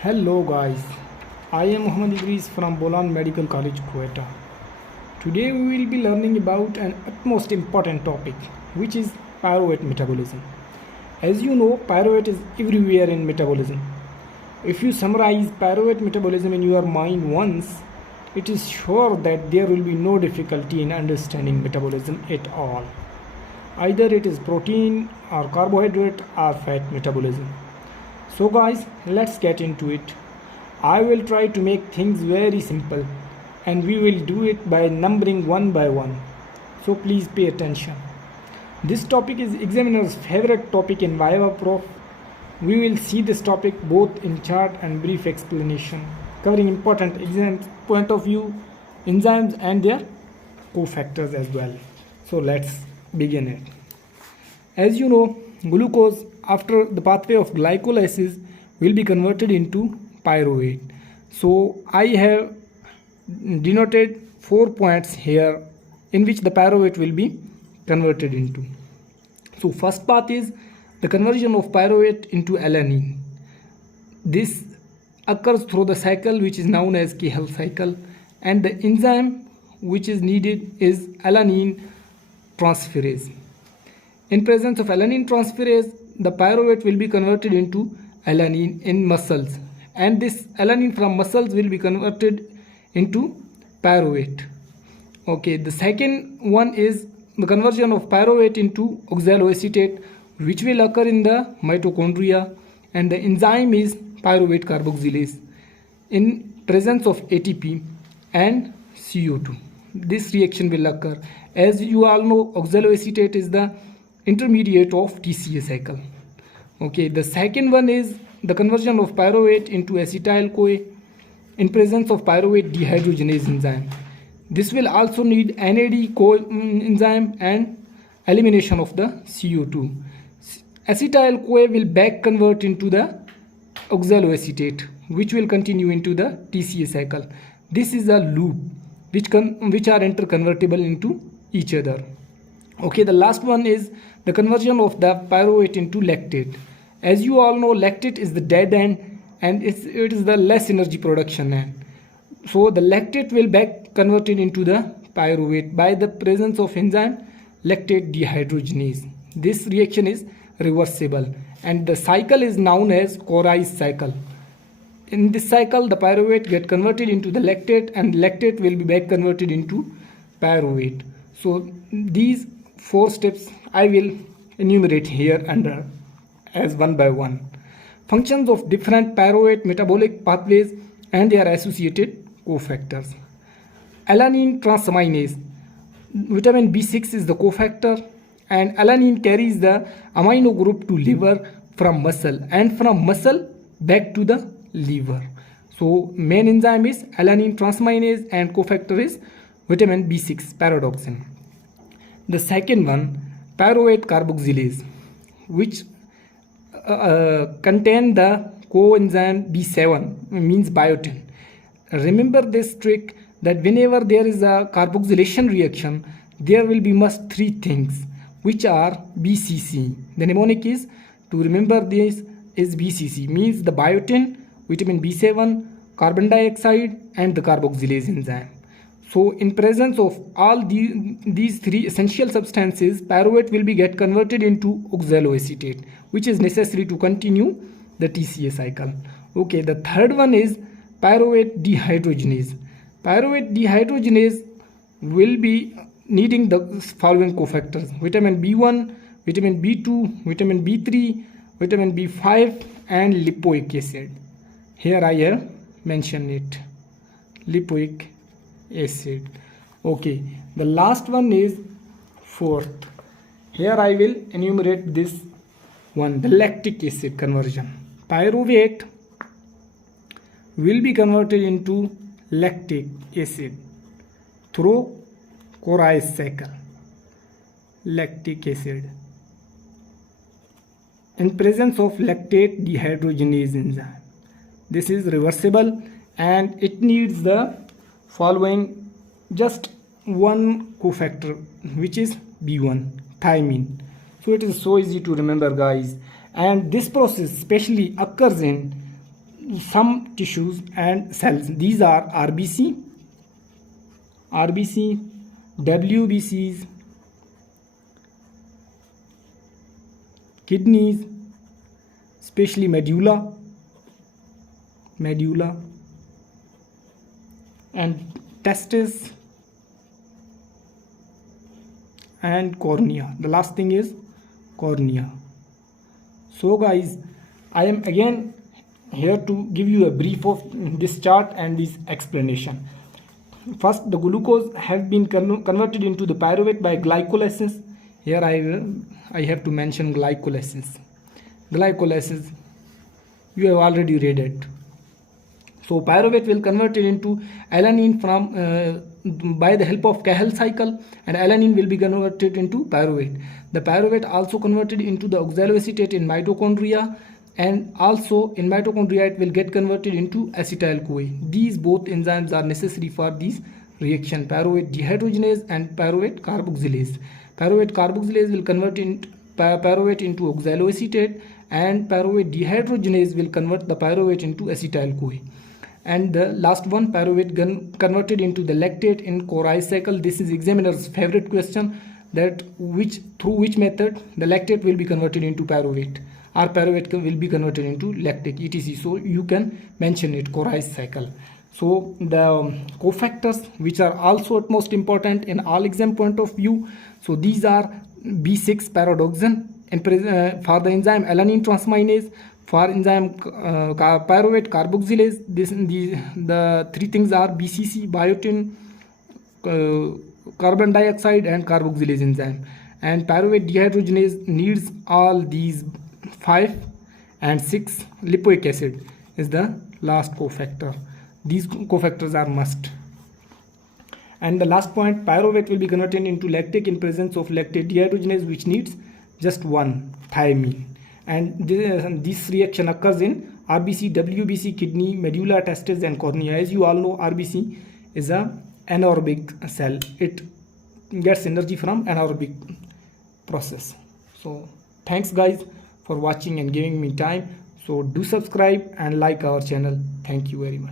Hello guys, I am Muhammad Idris from Bolan Medical College, Quetta. Today we will be learning about an utmost important topic, which is pyruvate metabolism. As you know, pyruvate is everywhere in metabolism. If you summarize pyruvate metabolism in your mind once, it is sure that there will be no difficulty in understanding metabolism at all. Either it is protein or carbohydrate or fat metabolism. So guys, let's get into it. I will try to make things very simple and we will do it by numbering one by one. So please pay attention. This topic is examiner's favorite topic in Viva Prof. We will see this topic both in chart and brief explanation, covering important exam point of view, enzymes and their cofactors as well. So let's begin it. As you know, glucose after the pathway of glycolysis will be converted into pyruvate. So I have denoted 4 points here in which the pyruvate will be converted into. So first path is the conversion of pyruvate into alanine. This occurs through the cycle which is known as Kehel cycle, and the enzyme which is needed is alanine transferase. In presence of alanine transferase, the pyruvate will be converted into alanine in muscles, and this alanine from muscles will be converted into pyruvate. Okay, the second one is the conversion of pyruvate into oxaloacetate, which will occur in the mitochondria, and the enzyme is pyruvate carboxylase in presence of ATP and CO2. This reaction will occur. As you all know, oxaloacetate is the intermediate of TCA cycle. Okay, the second one is the conversion of pyruvate into acetyl-CoA in presence of pyruvate dehydrogenase enzyme. This will also need NAD coenzyme and elimination of the CO2. Acetyl-CoA will back convert into the oxaloacetate, which will continue into the TCA cycle. This is a loop which are interconvertible into each other. Okay, the last one is the conversion of the pyruvate into lactate. As you all know, lactate is the dead end and it is the less energy production end. So the lactate will back converted into the pyruvate by the presence of enzyme lactate dehydrogenase. This reaction is reversible and the cycle is known as Cori's cycle. In this cycle, the pyruvate get converted into the lactate and lactate will be back converted into pyruvate. So these 4 steps I will enumerate here under as one by one. Functions of different pyruvate metabolic pathways and their associated cofactors. Alanine transaminase. Vitamin B6 is the cofactor, and alanine carries the amino group to liver from muscle and from muscle back to the liver. So main enzyme is alanine transaminase and cofactor is vitamin B6 pyridoxine. The second one, pyruvate carboxylase, which contain the coenzyme B7, means biotin. Remember this trick that whenever there is a carboxylation reaction, there will be must 3 things which are BCC. The mnemonic is to remember this is BCC, means the biotin, vitamin B7, carbon dioxide and the carboxylase enzyme. So in presence of all these 3 essential substances, pyruvate will be get converted into oxaloacetate, which is necessary to continue the TCA cycle. Okay, the third one is pyruvate dehydrogenase. Pyruvate dehydrogenase will be needing the following cofactors: vitamin B1, vitamin B2, vitamin B3, vitamin B5 and lipoic acid. Here I have mentioned it, lipoic acid. Okay, the last one is 4th. Here I will enumerate this one, the lactic acid conversion. Pyruvate will be converted into lactic acid through Cori's cycle. Lactic acid in presence of lactate dehydrogenase enzyme. This is reversible and it needs the following just one cofactor, which is B1, thymine. So it is so easy to remember, guys, and this process especially occurs in some tissues and cells. These are RBC, WBCs, kidneys, especially medulla, and testes, and cornea. The last thing is cornea. So guys, I am again here to give you a brief of this chart and this explanation. First, the glucose have been converted into the pyruvate by glycolysis. Here I have to mention glycolysis. Glycolysis, you have already read it. So pyruvate will convert it into alanine from by the help of Cahill cycle, and alanine will be converted into pyruvate. The pyruvate also converted into the oxaloacetate in mitochondria, and also in mitochondria it will get converted into acetyl-CoA. These both enzymes are necessary for this reaction, pyruvate dehydrogenase and pyruvate carboxylase. Pyruvate carboxylase will convert pyruvate into oxaloacetate, and pyruvate dehydrogenase will convert the pyruvate into acetyl-CoA. And the last one, pyruvate converted into the lactate in Cori cycle. This is examiner's favorite question, that through which method the lactate will be converted into pyruvate, or pyruvate will be converted into lactic, etc. So you can mention it, Cori cycle. So the cofactors which are also at most important in all exam point of view. So these are B6 pyridoxine for the enzyme alanine transminase, for enzyme pyruvate carboxylase. The three things are BCC, biotin, carbon dioxide, and carboxylase enzyme. And pyruvate dehydrogenase needs all these 5, and 6 lipoic acid is the last cofactor. These cofactors are must. And the last point, pyruvate will be converted into lactic in presence of lactate dehydrogenase, which needs just one, thiamine. And this reaction occurs in RBC, WBC, kidney, medulla, testes, and cornea. As you all know, RBC is a anaerobic cell. It gets energy from anaerobic process. So thanks guys for watching and giving me time. So do subscribe and like our channel. Thank you very much.